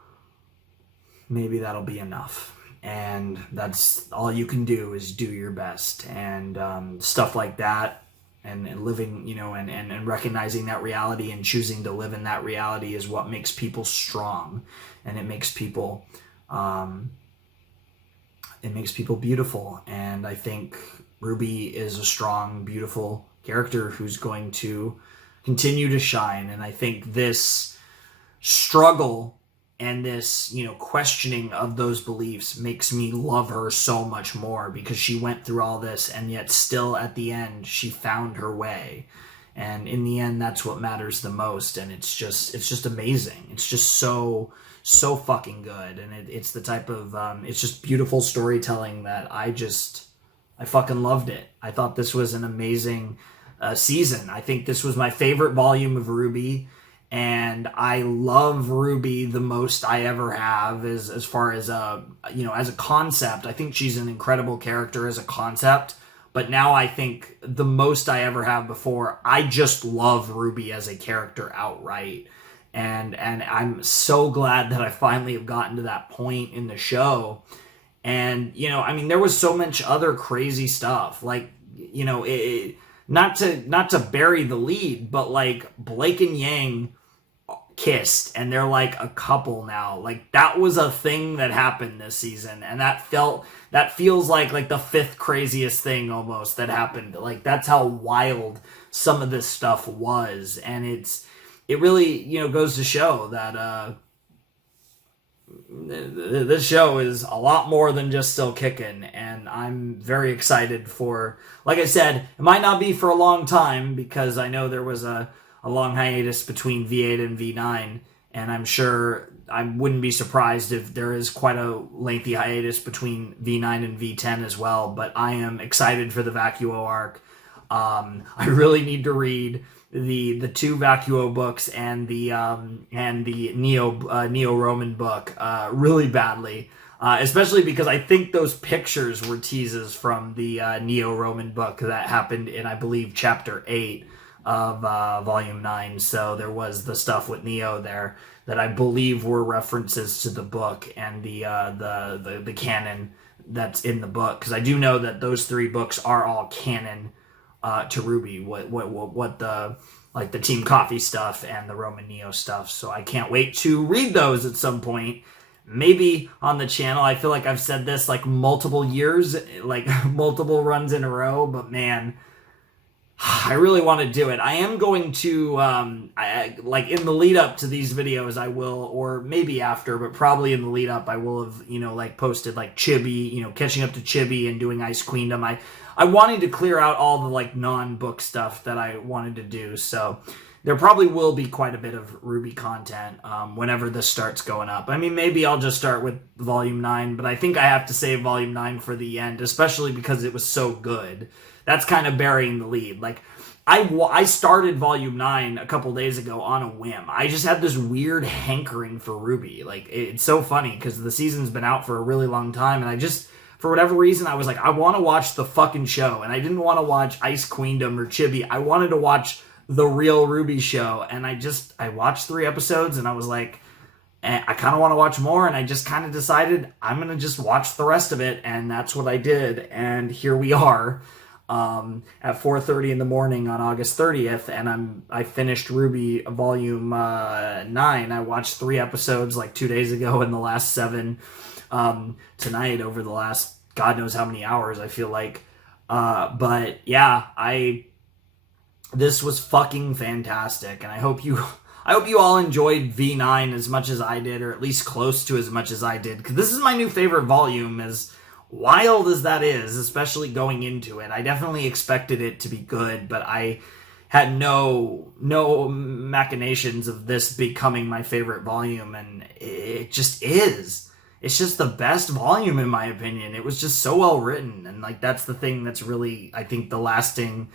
maybe that'll be enough. And that's all you can do, is do your best. And stuff like that, and living, you know, and recognizing that reality and choosing to live in that reality is what makes people strong. And it makes people beautiful. And I think Ruby is a strong, beautiful character who's going to continue to shine. And I think this struggle and this, you know, questioning of those beliefs makes me love her so much more, because she went through all this, and yet still at the end she found her way. And in the end, that's what matters the most. And it's just amazing. It's just so fucking good. And it's the type of it's just beautiful storytelling that I fucking loved it. I thought this was an amazing season. I think this was my favorite volume of RWBY. And I love RWBY the most I ever have, as far as you know, as a concept. I think she's an incredible character as a concept, but now I think the most I ever have before. I just love RWBY as a character outright, and I'm so glad that I finally have gotten to that point in the show. And, you know, I mean, there was so much other crazy stuff, like, you know, not to bury the lead, but like Blake and Yang kissed, and they're like a couple now. Like, that was a thing that happened this season, and that feels like the fifth craziest thing almost that happened. Like, that's how wild some of this stuff was. And it really, you know, goes to show that this show is a lot more than just still kicking. And I'm very excited for, like I said, it might not be for a long time, because I know there was a long hiatus between V8 and V9, and I'm sure I wouldn't be surprised if there is quite a lengthy hiatus between V9 and V10 as well. But I am excited for the Vacuo arc. I really need to read the two Vacuo books and the Neo-Roman book really badly, especially because I think those pictures were teases from the Neo-Roman book that happened in, I believe, chapter 8 of volume 9. So there was the stuff with Neo there that I believe were references to the book and the canon that's in the book, because I do know that those three books are all canon to RWBY. like the Team Coffee stuff and the Roman Neo stuff. So I can't wait to read those at some point. Maybe on the channel. I feel like I've said this like multiple years, like multiple runs in a row, but man, I really want to do it. I am going to, like in the lead up to these videos, I will, or maybe after, but probably in the lead up, I will have, like posted like Chibi, catching up to Chibi and doing Ice Queendom. I wanted to clear out all the like non-book stuff that I wanted to do. So there probably will be quite a bit of RWBY content whenever this starts going up. I mean, maybe I'll just start with Volume 9, but I think I have to save Volume 9 for the end, especially because it was so good. That's kind of burying the lead. Like, I started Volume 9 a couple days ago on a whim. I just had this weird hankering for RWBY. Like, it's so funny because the season's been out for a really long time, and I just, for whatever reason, I was like, I want to watch the fucking show, and I didn't want to watch Ice Queendom or Chibi. I wanted to watch the real RWBY show, and I watched 3 episodes, and I was like, I kind of want to watch more, and I just kind of decided I'm going to just watch the rest of it, and that's what I did, and here we are. At 4:30 in the morning on August 30th, and I finished RWBY Volume 9. I watched 3 episodes like 2 days ago, and the last 7 tonight over the last God knows how many hours, I feel like. But yeah, this was fucking fantastic, and I hope you all enjoyed V9 as much as I did, or at least close to as much as I did, because this is my new favorite volume, as wild as that is, especially going into it. I definitely expected it to be good, but I had no machinations of this becoming my favorite volume, and it just is. It's just the best volume in my opinion. It was just so well written, and like that's the thing that's really, I think, the lasting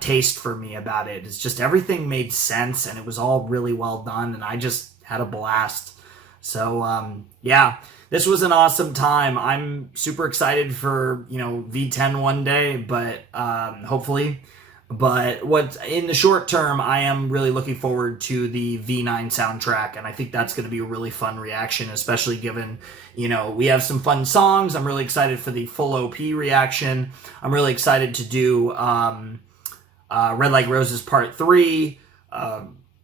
taste for me about it. It's just everything made sense, and it was all really well done, and I just had a blast. So yeah, this was an awesome time. I'm super excited for, V10 one day, but hopefully. But in the short term, I am really looking forward to the V9 soundtrack, and I think that's going to be a really fun reaction, especially given, we have some fun songs. I'm really excited for the full OP reaction. I'm really excited to do Red Like Roses Part 3.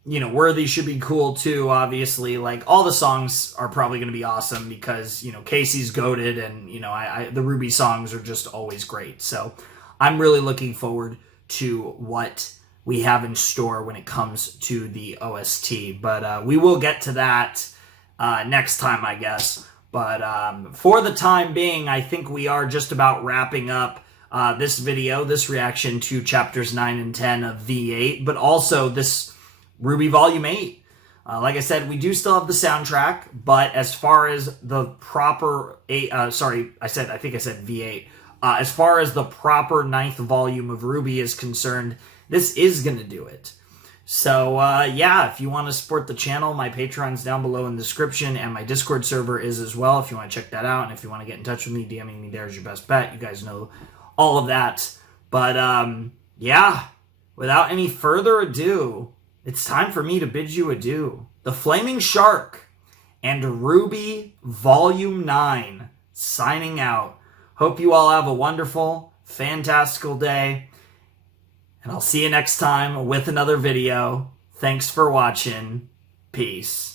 Worthy should be cool too, obviously. Like, all the songs are probably going to be awesome because, Casey's goated, and, the RWBY songs are just always great. So I'm really looking forward to what we have in store when it comes to the OST. But we will get to that next time, I guess. But for the time being, I think we are just about wrapping up this video, this reaction to chapters 9 and 10 of V8, but also this RWBY Volume 8. Like I said, we do still have the soundtrack, but as far as the proper I think I said V8. As far as the proper 9th volume of RWBY is concerned, this is going to do it. So, yeah, if you want to support the channel, my Patreon's down below in the description, and my Discord server is as well, if you want to check that out. And if you want to get in touch with me, DMing me there is your best bet. You guys know all of that. But, yeah, without any further ado, it's time for me to bid you adieu. The Flaming Shark and RWBY Volume 9 signing out. Hope you all have a wonderful, fantastical day. And I'll see you next time with another video. Thanks for watching. Peace.